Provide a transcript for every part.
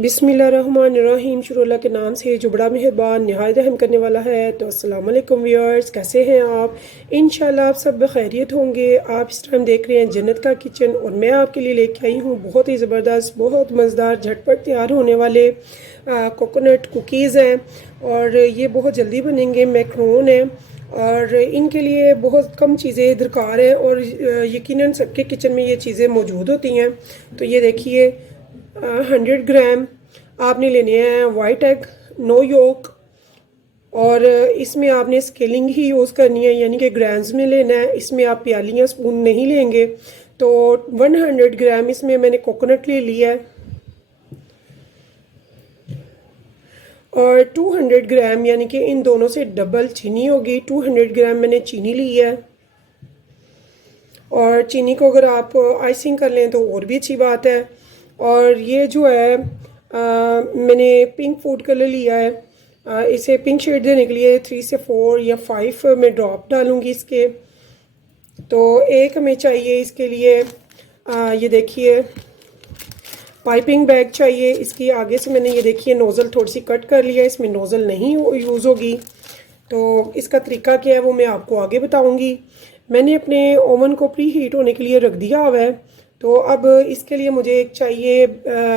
बिस्मिल्लाहिर्रहमानिर्रहीम। शुरू अल्लाह के नाम से जो बड़ा मेहरबान नहायत रहम करने वाला है। तो अस्सलाम वालेकुम व्यूअर्स, कैसे हैं आप? इंशाल्लाह आप सब खैरियत होंगे। आप इस टाइम देख रहे हैं जन्नत का किचन और मैं आपके लिए लेके आई हूँ बहुत ही ज़बरदस्त, बहुत मज़ेदार, झटपट तैयार होने वाले कोकोनट कुकीज़ हैं। और ये बहुत जल्दी बनेंगे। मैक्रोन है और इनके लिए बहुत कम चीज़ें दरकार है और यकीनन सबके किचन में ये चीज़ें मौजूद होती हैं। तो ये देखिए 100 ग्राम आपने लेने हैं वाइट एग, नो योक, और इसमें आपने स्केलिंग ही यूज़ करनी है, यानी कि ग्राम्स में लेना है। इसमें आप प्याली या स्पून नहीं लेंगे। तो 100 ग्राम इसमें मैंने कोकोनट ले लिया है और 200 ग्राम यानी कि इन दोनों से डबल चीनी होगी। 200 ग्राम मैंने चीनी ली है और चीनी को अगर आप आइसिंग कर लें तो और भी अच्छी बात है। और ये जो है मैंने पिंक फूड कलर लिया है। इसे पिंक शेड देने के लिए 3 से 4 या 5 मैं ड्रॉप डालूँगी इसके। तो एक हमें चाहिए इसके लिए ये देखिए पाइपिंग बैग चाहिए। इसकी आगे से मैंने ये देखिए नोज़ल थोड़ी सी कट कर लिया है, इसमें नोज़ल नहीं यूज़ होगी। तो इसका तरीका क्या है वो मैं आपको आगे बताऊँगी। मैंने अपने ओवन को प्री हीट होने के लिए रख दिया हुआ है। तो अब इसके लिए मुझे एक चाहिए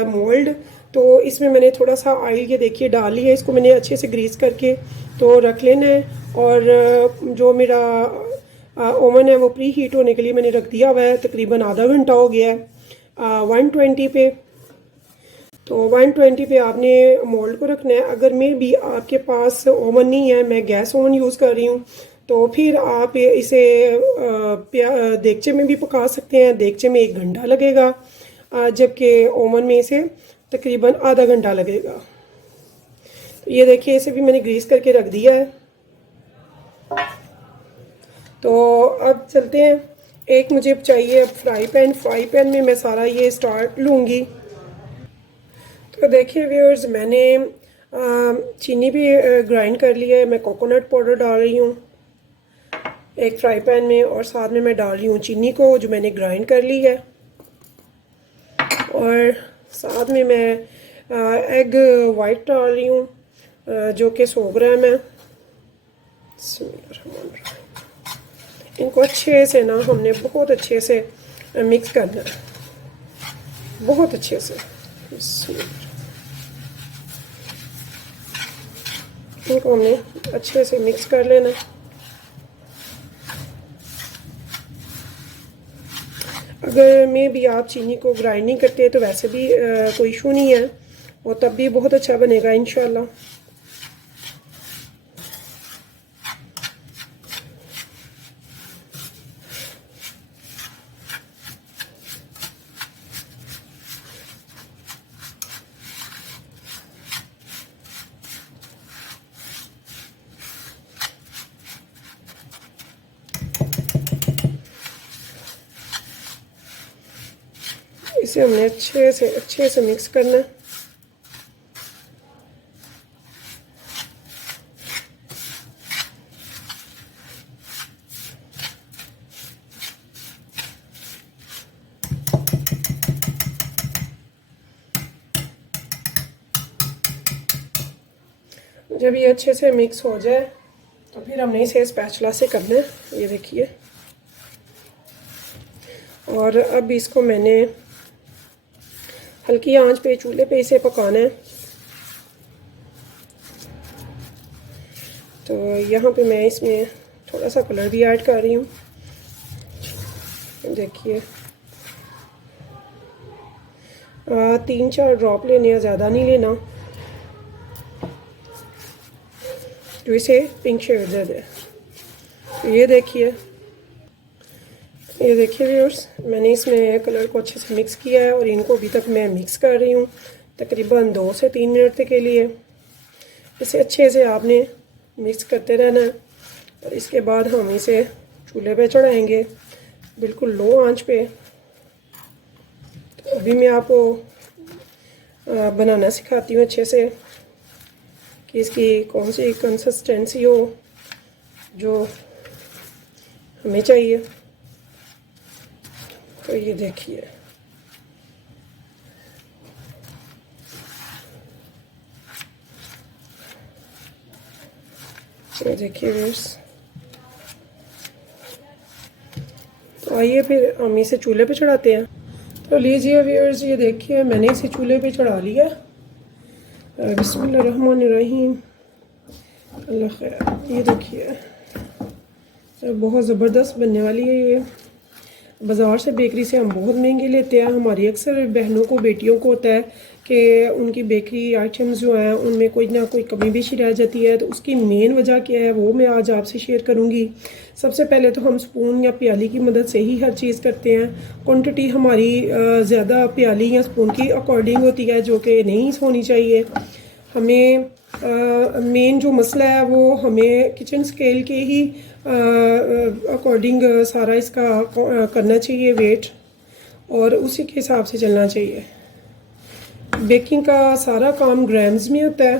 मोल्ड। तो इसमें मैंने थोड़ा सा ऑयल ये देखिए डाल लिया है। इसको मैंने अच्छे से ग्रीस करके तो रख लेना है। और जो मेरा ओवन है वो प्री हीट होने के लिए मैंने रख दिया हुआ है। तकरीबन आधा घंटा हो गया है 120 पे। तो 120 पे आपने मोल्ड को रखना है। अगर मे भी आपके पास ओवन नहीं है, मैं गैस ओवन यूज़ कर रही हूँ, तो फिर आप इसे देगचे में भी पका सकते हैं। देगचे में 1 घंटा लगेगा जबकि ओवन में इसे तकरीबन आधा घंटा लगेगा। तो ये देखिए इसे भी मैंने ग्रीस करके रख दिया है। तो अब चलते हैं। एक मुझे चाहिए अब फ्राई पैन में मैं सारा ये स्टार्ट लूँगी। तो देखिए व्यूअर्स, मैंने चीनी भी ग्राइंड कर लिया है। मैं कोकोनट पाउडर डाल रही हूँ एक फ्राई पैन में और साथ में मैं डाल रही हूँ चीनी को जो मैंने ग्राइंड कर ली है। और साथ में मैं एग वाइट डाल रही हूँ जो कि 100 ग्राम है। इनको अच्छे से ना हमने बहुत अच्छे से मिक्स करना है, बहुत अच्छे से। इनको हमने अच्छे से मिक्स कर लेना। अगर में भी आप चीनी को ग्राइंड नहीं करते तो वैसे भी कोई इशू नहीं है, और तब भी बहुत अच्छा बनेगा इंशाल्लाह। इसे हमने अच्छे से मिक्स करना है। जब ये अच्छे से मिक्स हो जाए तो फिर हमने इसे स्पैचुला से करना है, ये देखिए। और अब इसको मैंने हल्की आंच पे चूल्हे पे इसे पकाना है। तो यहाँ पे मैं इसमें थोड़ा सा कलर भी ऐड कर रही हूँ, देखिए 3-4 ड्रॉप लेने हैं, ज़्यादा नहीं लेना, जो इसे पिंक शेड दे दे। ये देखिए व्यूअर्स, मैंने इसमें कलर को अच्छे से मिक्स किया है और इनको अभी तक मैं मिक्स कर रही हूँ तकरीबन 2 से 3 मिनट के लिए। इसे अच्छे से आपने मिक्स करते रहना है और इसके बाद हम इसे चूल्हे पे चढ़ाएंगे बिल्कुल लो आंच पे। तो अभी मैं आपको बनाना सिखाती हूँ अच्छे से कि इसकी कौन सी कंसिस्टेंसी हो जो हमें चाहिए। तो ये देखिए, ये देखिए व्यूअर्स। तो आइए फिर हम इसे चूल्हे पे चढ़ाते हैं। तो लीजिए व्यूअर्स, ये देखिए मैंने इसे चूल्हे पे चढ़ा लिया। बिस्मिल्लाहिर्रहमानिर्रहीम। अल्लाह खैर। ये देखिए बहुत ज़बरदस्त बनने वाली है ये। बाज़ार से बेकरी से हम बहुत महंगी लेते हैं। हमारी अक्सर बहनों को, बेटियों को होता है कि उनकी बेकरी आइटम्स जो हैं उनमें कोई ना कोई कमी बेशी रह जाती है। तो उसकी मेन वजह क्या है वो मैं आज आपसे शेयर करूंगी। सबसे पहले तो हम स्पून या प्याली की मदद से ही हर चीज़ करते हैं। क्वांटिटी हमारी ज़्यादा प्याली या स्पून की अकॉर्डिंग होती है, जो कि नहीं होनी चाहिए। हमें मेन जो मसला है वो हमें किचन स्केल के ही अकॉर्डिंग सारा इसका करना चाहिए वेट, और उसी के हिसाब से चलना चाहिए। बेकिंग का सारा काम ग्राम्स में होता है,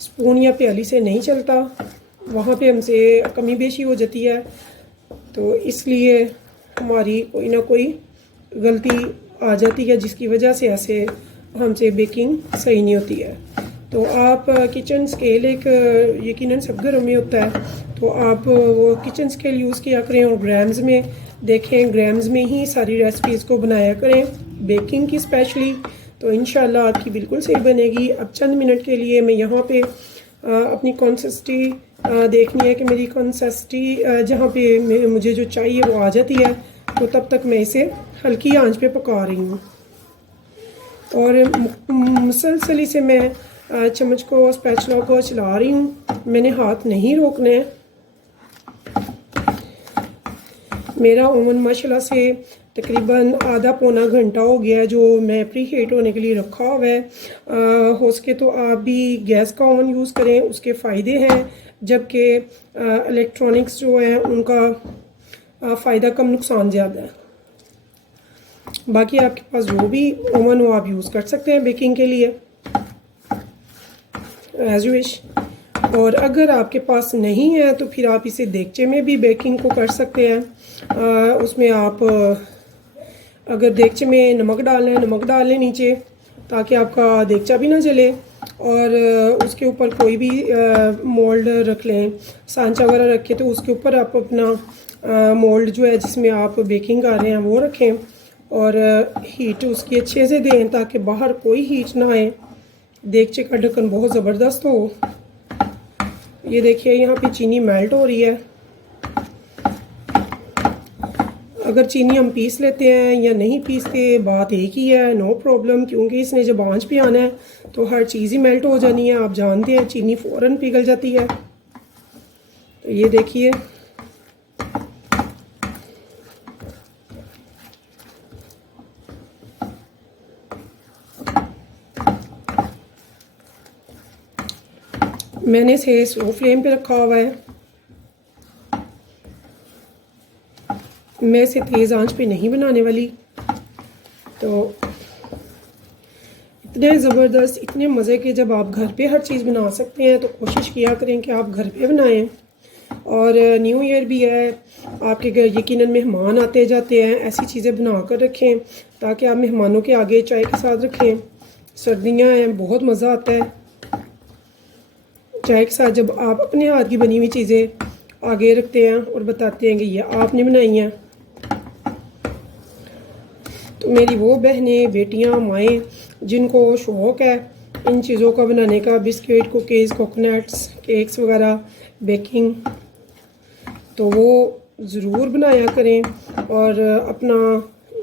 स्पून या प्याली से नहीं चलता। वहाँ पे हमसे कमी बेशी हो जाती है, तो इसलिए हमारी कोई ना कोई गलती आ जाती है जिसकी वजह से ऐसे हमसे बेकिंग सही नहीं होती है। तो आप किचन स्केल एक यकीनन सब घरों में होता है, तो आप वो किचन स्केल यूज़ किया करें और ग्राम्स में देखें, ग्राम्स में ही सारी रेसिपीज़ को बनाया करें बेकिंग की स्पेशली। तो इंशाल्लाह आपकी बिल्कुल सही बनेगी। अब चंद मिनट के लिए मैं यहाँ पे अपनी कंसिस्टेंसी देखनी है कि मेरी कंसिस्टेंसी जहाँ पे मुझे जो चाहिए वो आ जाती है। तो तब तक मैं इसे हल्की आंच पे पका रही हूँ, और मुसलसल से मैं चम्मच को, स्पैचुला को चला रही हूँ। मैंने हाथ नहीं रोकने हैं। मेरा ओवन माशाल्लाह से तकरीबन आधा पौना घंटा हो गया है जो मैं प्री हीट होने के लिए रखा हुआ है। हो सके तो आप भी गैस का ओवन यूज़ करें, उसके फ़ायदे हैं, जबकि इलेक्ट्रॉनिक्स जो है उनका फ़ायदा कम, नुकसान ज़्यादा है। बाकी आपके पास जो भी ओवन हो आप यूज़ कर सकते हैं बेकिंग के लिए, एज यू विश। और अगर आपके पास नहीं है तो फिर आप इसे देगचे में भी बेकिंग को कर सकते हैं। उसमें आप अगर देगचे में नमक डाल लें नीचे, ताकि आपका देगचा भी ना जले, और उसके ऊपर कोई भी मोल्ड रख लें, सांचा वगैरह रखें, तो उसके ऊपर आप अपना मोल्ड जो है जिसमें आप बेकिंग कर रहे हैं वो रखें, और हीट उसकी अच्छे से दें ताकि बाहर कोई हीट ना आए, देगचे का ढक्कन बहुत ज़बरदस्त हो। ये देखिए यहाँ पे चीनी मेल्ट हो रही है। अगर चीनी हम पीस लेते हैं या नहीं पीसते बात एक ही है, नो प्रॉब्लम, क्योंकि इसने जब आंच पे आना है तो हर चीज़ ही मेल्ट हो जानी है। आप जानते हैं चीनी फ़ौरन पिघल जाती है। तो ये देखिए मैंने इसे स्लो फ्लेम पे रखा हुआ है। मैं इसे तेज़ आंच पे नहीं बनाने वाली। तो इतने ज़बरदस्त, इतने मज़े के जब आप घर पे हर चीज़ बना सकते हैं तो कोशिश किया करें कि आप घर पे बनाएं। और न्यू ईयर भी है, आपके घर यकीनन मेहमान आते जाते हैं, ऐसी चीज़ें बना कर रखें ताकि आप मेहमानों के आगे चाय के साथ रखें। सर्दियाँ हैं, बहुत मज़ा आता है चाय के साथ जब आप अपने हाथ की बनी हुई चीज़ें आगे रखते हैं और बताते हैं कि ये आपने बनाई हैं। तो मेरी वो बहनें, बेटियां, माएँ जिनको शौक़ है इन चीज़ों का बनाने का, बिस्किट, कुकीज़, कोकोनट्स, केक्स वगैरह, बेकिंग, तो वो ज़रूर बनाया करें। और अपना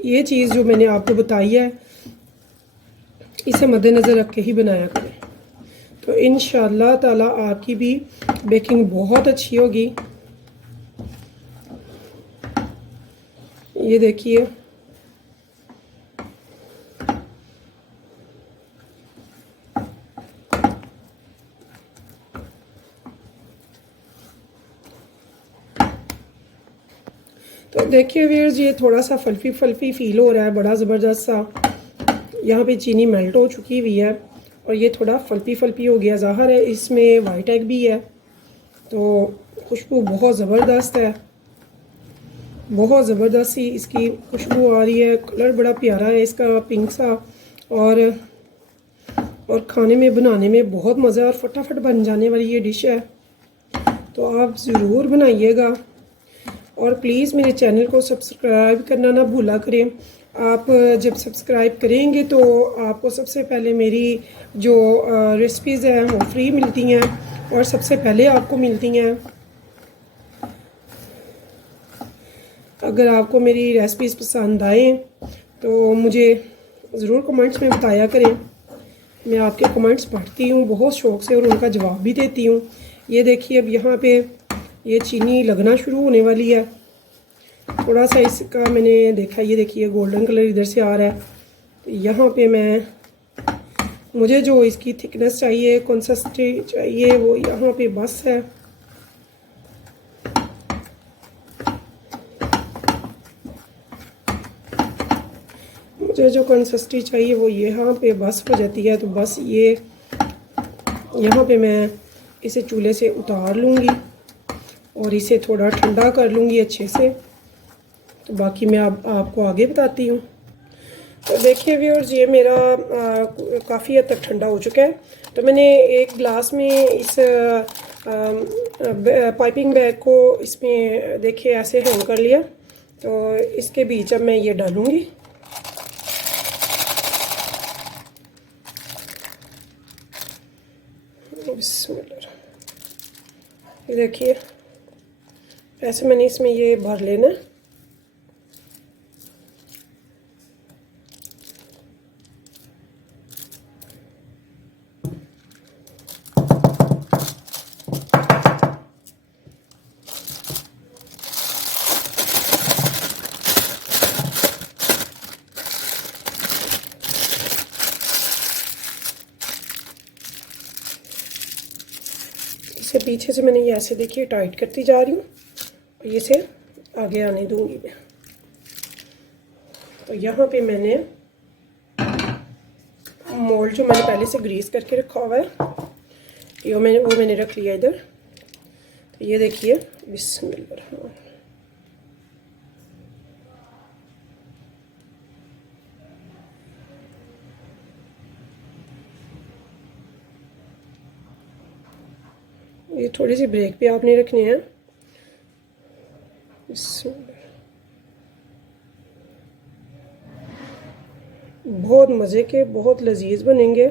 ये चीज़ जो मैंने आपको बताई है इसे मद्देनज़र रख के ही बनाया करें। तो इंशाअल्लाह ताला आपकी भी बेकिंग बहुत अच्छी होगी। ये देखिए तो देखिए व्यूअर्स, ये थोड़ा सा फल्फी फल्फी फील हो रहा है, बड़ा ज़बरदस्त सा। यहाँ पे चीनी मेल्ट हो चुकी हुई है और ये थोड़ा फल्फी फल्फी हो गया। ज़ाहिर है इसमें वाइट एग भी है, तो खुशबू बहुत ज़बरदस्त है। बहुत ज़बरदस्त सी इसकी खुशबू आ रही है। कलर बड़ा प्यारा है इसका, पिंक सा, और खाने में बनाने में बहुत मज़ा और फटाफट बन जाने वाली ये डिश है। तो आप ज़रूर बनाइएगा और प्लीज़ मेरे चैनल को सब्सक्राइब करना ना भूला करें। आप जब सब्सक्राइब करेंगे तो आपको सबसे पहले मेरी जो रेसिपीज़ हैं वो फ्री मिलती हैं और सबसे पहले आपको मिलती हैं। अगर आपको मेरी रेसिपीज़ पसंद आए तो मुझे ज़रूर कमेंट्स में बताया करें। मैं आपके कमेंट्स पढ़ती हूँ बहुत शौक़ से और उनका जवाब भी देती हूँ। ये देखिए अब यहाँ पे ये चीनी लगना शुरू होने वाली है। थोड़ा सा इसका मैंने देखा, ये देखिए गोल्डन कलर इधर से आ रहा है। तो यहाँ पे मुझे जो इसकी थिकनेस चाहिए, कंसिस्टेंसी चाहिए, वो यहाँ पे बस है। मुझे जो कंसिस्टेंसी चाहिए वो यहाँ पे बस हो जाती है। तो बस ये यहाँ पे मैं इसे चूल्हे से उतार लूँगी और इसे थोड़ा ठंडा कर लूँगी अच्छे से। तो बाकी मैं आपको आगे बताती हूँ। तो देखिए व्यूअर्स, ये मेरा काफ़ी हद तक ठंडा हो चुका है। तो मैंने एक ग्लास में इस पाइपिंग बैग को इसमें देखिए ऐसे हैंग कर लिया। तो इसके बीच अब मैं ये डालूँगी। ये देखिए ऐसे मैंने इसमें ये भर लेना है। इसे पीछे से मैंने ये ऐसे देखिए टाइट करती जा रही हूँ और ये से आगे आने दूंगी मैं। तो यहाँ पे मैंने मोल्ड जो मैंने पहले से ग्रीस करके रखा हुआ है, ये मैंने रख लिया इधर। तो ये देखिए बिस्मिल्लाह। ये थोड़ी सी ब्रेक पे आपने रखनी है। बहुत मज़े के, बहुत लजीज बनेंगे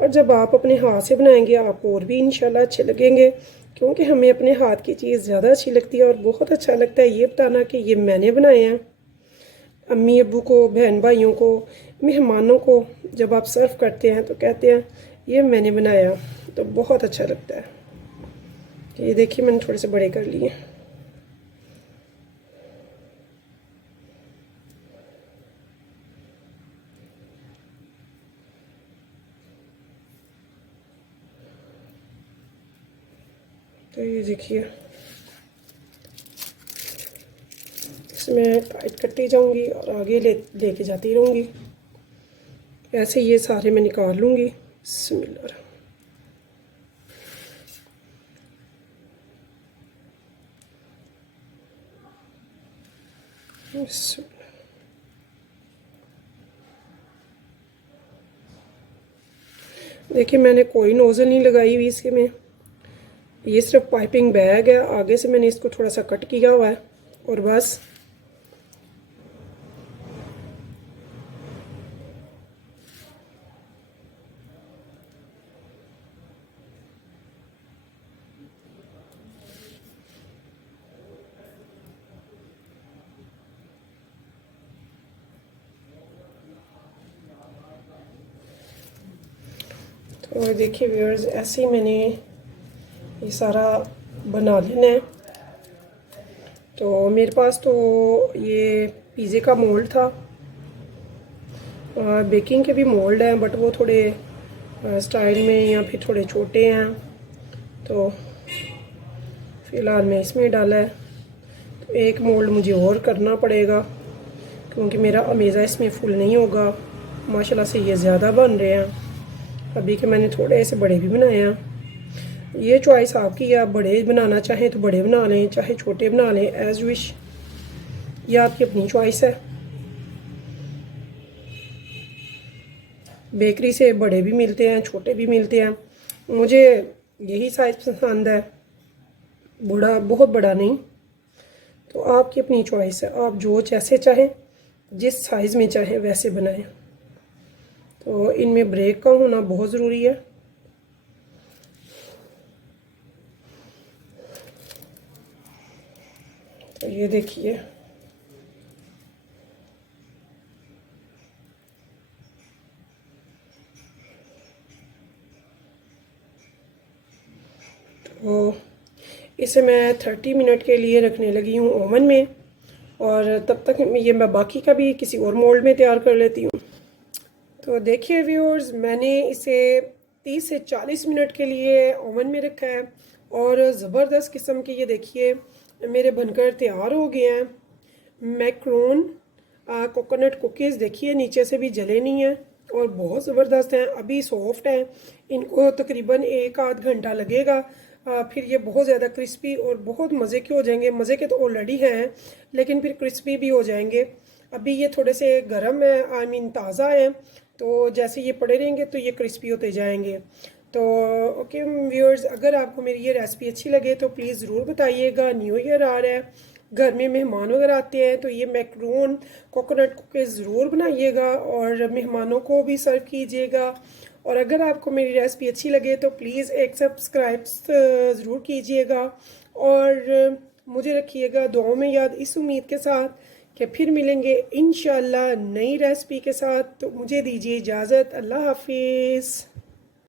और जब आप अपने हाथ से बनाएंगे आपको और भी इंशाल्लाह अच्छे लगेंगे, क्योंकि हमें अपने हाथ की चीज़ ज़्यादा अच्छी लगती है। और बहुत अच्छा लगता है ये बताना कि ये मैंने बनाए हैं। अम्मी अब्बू को, बहन भाइयों को, मेहमानों को जब आप सर्व करते हैं तो कहते हैं ये मैंने बनाया, तो बहुत अच्छा लगता है। ये देखिए मैंने थोड़े से बड़े कर लिए। तो ये देखिए इसमें टाइट करती जाऊंगी और आगे लेके जाती रहूंगी। ऐसे ये सारे मैं निकाल लूँगी। बिस्मिल्लाह। देखिए मैंने कोई नोज़ल नहीं लगाई हुई इसके में, ये सिर्फ पाइपिंग बैग है। आगे से मैंने इसको थोड़ा सा कट किया हुआ है और बस तो देखिए व्यूअर्स, ऐसे ही मैंने ये सारा बना लेना है। तो मेरे पास तो ये पिज़्ज़े का मोल्ड था, बेकिंग के भी मोल्ड हैं बट वो थोड़े स्टाइल में या फिर थोड़े छोटे हैं, तो फ़िलहाल मैं इसमें डाला है। तो एक मोल्ड मुझे और करना पड़ेगा क्योंकि मेरा अमेज़ा इसमें फुल नहीं होगा। माशाल्लाह से ये ज़्यादा बन रहे हैं। अभी के मैंने थोड़े से बड़े भी बनाए हैं। ये चॉइस आपकी है, आप बड़े बनाना चाहें तो बड़े बना लें, चाहे छोटे बना लें, एज विश। ये आपकी अपनी चॉइस है। बेकरी से बड़े भी मिलते हैं, छोटे भी मिलते हैं। मुझे यही साइज़ पसंद है, बड़ा बहुत बड़ा नहीं। तो आपकी अपनी चॉइस है, आप जो जैसे चाहें, जिस साइज़ में चाहें वैसे बनाएं। तो इनमें ब्रेक का होना बहुत ज़रूरी है। तो ये देखिए, तो इसे मैं 30 मिनट के लिए रखने लगी हूँ ओवन में, और तब तक मैं बाकी का भी किसी और मोल्ड में तैयार कर लेती हूँ। तो देखिए व्यूअर्स, मैंने इसे 30 से 40 मिनट के लिए ओवन में रखा है, और ज़बरदस्त किस्म के ये देखिए मेरे बनकर तैयार हो गए हैं। मैक्रोन कोकोनट कुकीज़ देखिए नीचे से भी जले नहीं हैं और बहुत ज़बरदस्त हैं, अभी सॉफ्ट हैं। इनको तकरीबन 1 आध घंटा लगेगा, फिर ये बहुत ज़्यादा क्रिस्पी और बहुत मज़े के हो जाएंगे। मज़े के तो ऑलरेडी हैं, लेकिन फिर क्रिस्पी भी हो जाएंगे। अभी ये थोड़े से गर्म है, आई मीन ताज़ा है, तो जैसे ये पड़े रहेंगे तो ये क्रिस्पी होते जाएंगे। तो ओके व्यूअर्स, अगर आपको मेरी ये रेसिपी अच्छी लगे तो प्लीज़ ज़रूर बताइएगा। न्यू ईयर आ रहा है, घर में मेहमान वगैरह आते हैं, तो ये मैक्रोन कोकोनट कुकीज़ ज़रूर बनाइएगा और मेहमानों को भी सर्व कीजिएगा। और अगर आपको मेरी रेसिपी अच्छी लगे तो प्लीज़ एक सब्सक्राइब ज़रूर कीजिएगा, और मुझे रखिएगा दुआओं में याद, इस उम्मीद के साथ कि फिर मिलेंगे इंशाल्लाह नई रेसिपी के साथ। तो मुझे दीजिए इजाज़त, अल्लाह हाफिज़।